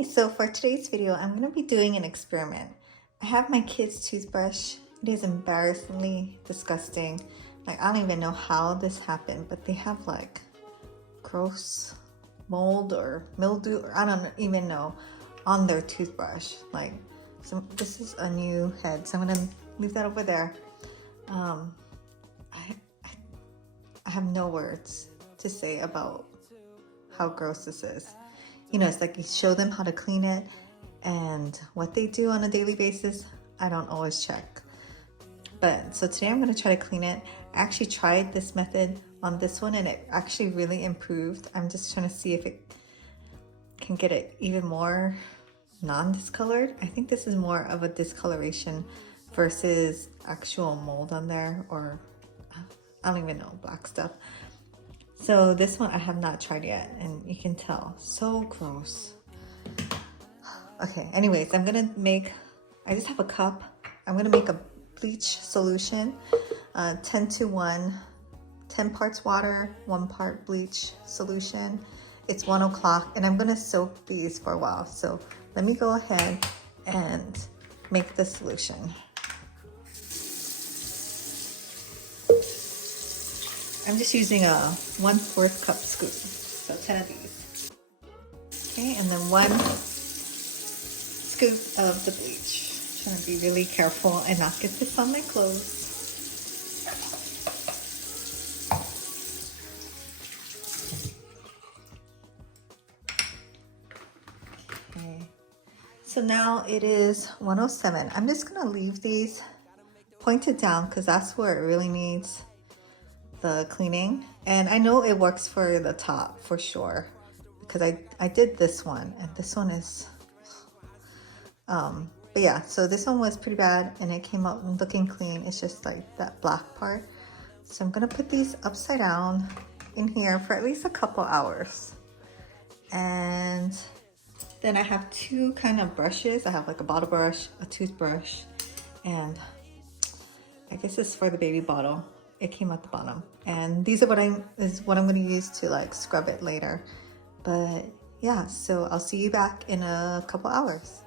Okay, so for today's video, I'm going to be doing an experiment. I have my kids' toothbrush. It is embarrassingly disgusting. Like, I don't even know how this happened, but they have like gross mold or mildew, or I don't even know, on their toothbrush. Like, so this is a new head, so I'm going to leave that over there. I have no words to say about how gross this is. You know, it's like you show them how to clean it, and what they do on a daily basis, I don't always check. But so today I'm going to try to clean it. I actually tried this method on this one and it actually really improved. I'm just trying to see if it can get it even more non-discolored. I think this is more of a discoloration versus actual mold on there, or I don't even know, black stuff. So this one I have not tried yet, and you can tell, so gross. Okay, anyways, I just have a cup. I'm gonna make a bleach solution, 10 to 1, 10 parts water, 1 part bleach solution. It's 1 o'clock, and I'm gonna soak these for a while. So let me go ahead and make the solution. I'm just using a 1/4 cup scoop, so 10 of these. Okay, and then 1 scoop of the bleach. I'm trying to be really careful and not get this on my clothes. Okay, so now it is 1:07. I'm just gonna leave these pointed down because that's where it really needs the cleaning, and I know it works for the top for sure because I did this one, and this one is but yeah, so this one was pretty bad and it came out looking clean. It's just like that black part. So I'm gonna put these upside down in here for at least a couple hours, and then I have 2 kind of brushes. I have like a bottle brush, a toothbrush, and I guess it's for the baby bottle. It came at the bottom, and these are what I'm going to use to like scrub it later. But yeah, so I'll see you back in a couple hours.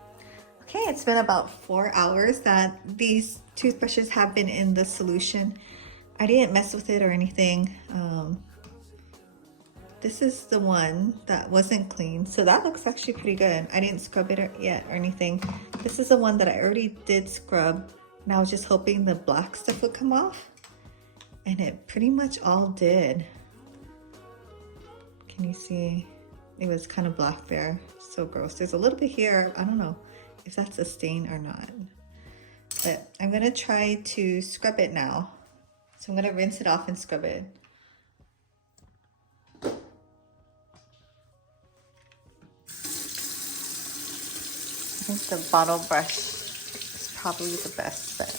Okay, it's been about 4 hours that these toothbrushes have been in the solution. I didn't mess with it or anything. This is the one that wasn't clean, so that looks actually pretty good. I didn't scrub it yet or anything. This is the one that I already did scrub, and I was just hoping the black stuff would come off. And it pretty much all did. Can you see? It was kind of black there. So gross. There's a little bit here. I don't know if that's a stain or not. But I'm gonna try to scrub it now. So I'm gonna rinse it off and scrub it. I think the bottle brush is probably the best bet.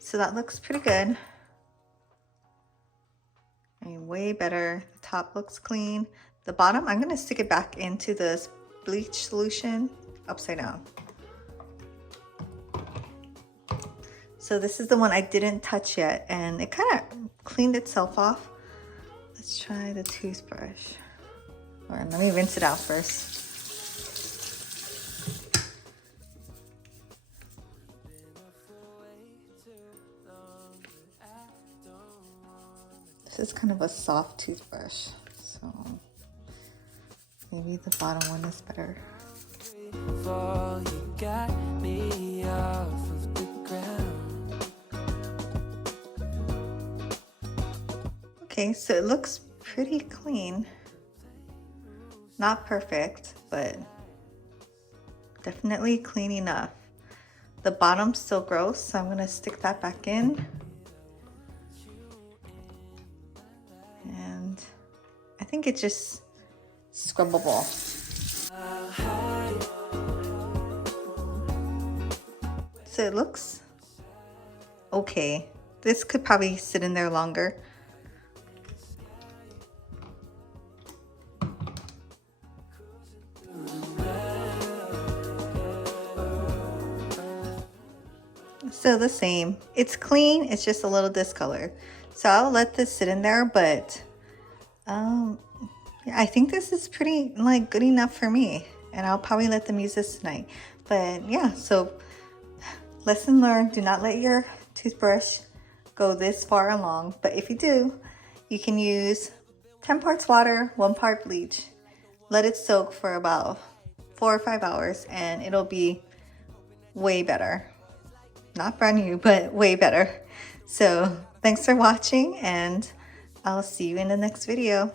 So that looks pretty good. I mean, way better. The top looks clean. The bottom, I'm gonna stick it back into this bleach solution upside down. So this is the one I didn't touch yet, and it kind of cleaned itself off. Let's try the toothbrush. Or let me rinse it out first. This is kind of a soft toothbrush, so maybe the bottom one is better. Okay, so it looks pretty clean. Not perfect, but definitely clean enough. The bottom's still gross, so I'm gonna stick that back in. And I think it's just scrubbable. So it looks okay. This could probably sit in there longer. So the same. It's clean, it's just a little discolored. So I'll let this sit in there, but I think this is pretty like good enough for me, and I'll probably let them use this tonight. But yeah, so lesson learned, do not let your toothbrush go this far along, but if you do, you can use 10 parts water, 1 part bleach. Let it soak for about 4 or 5 hours and it'll be way better. Not brand new, but way better. So thanks for watching, and I'll see you in the next video.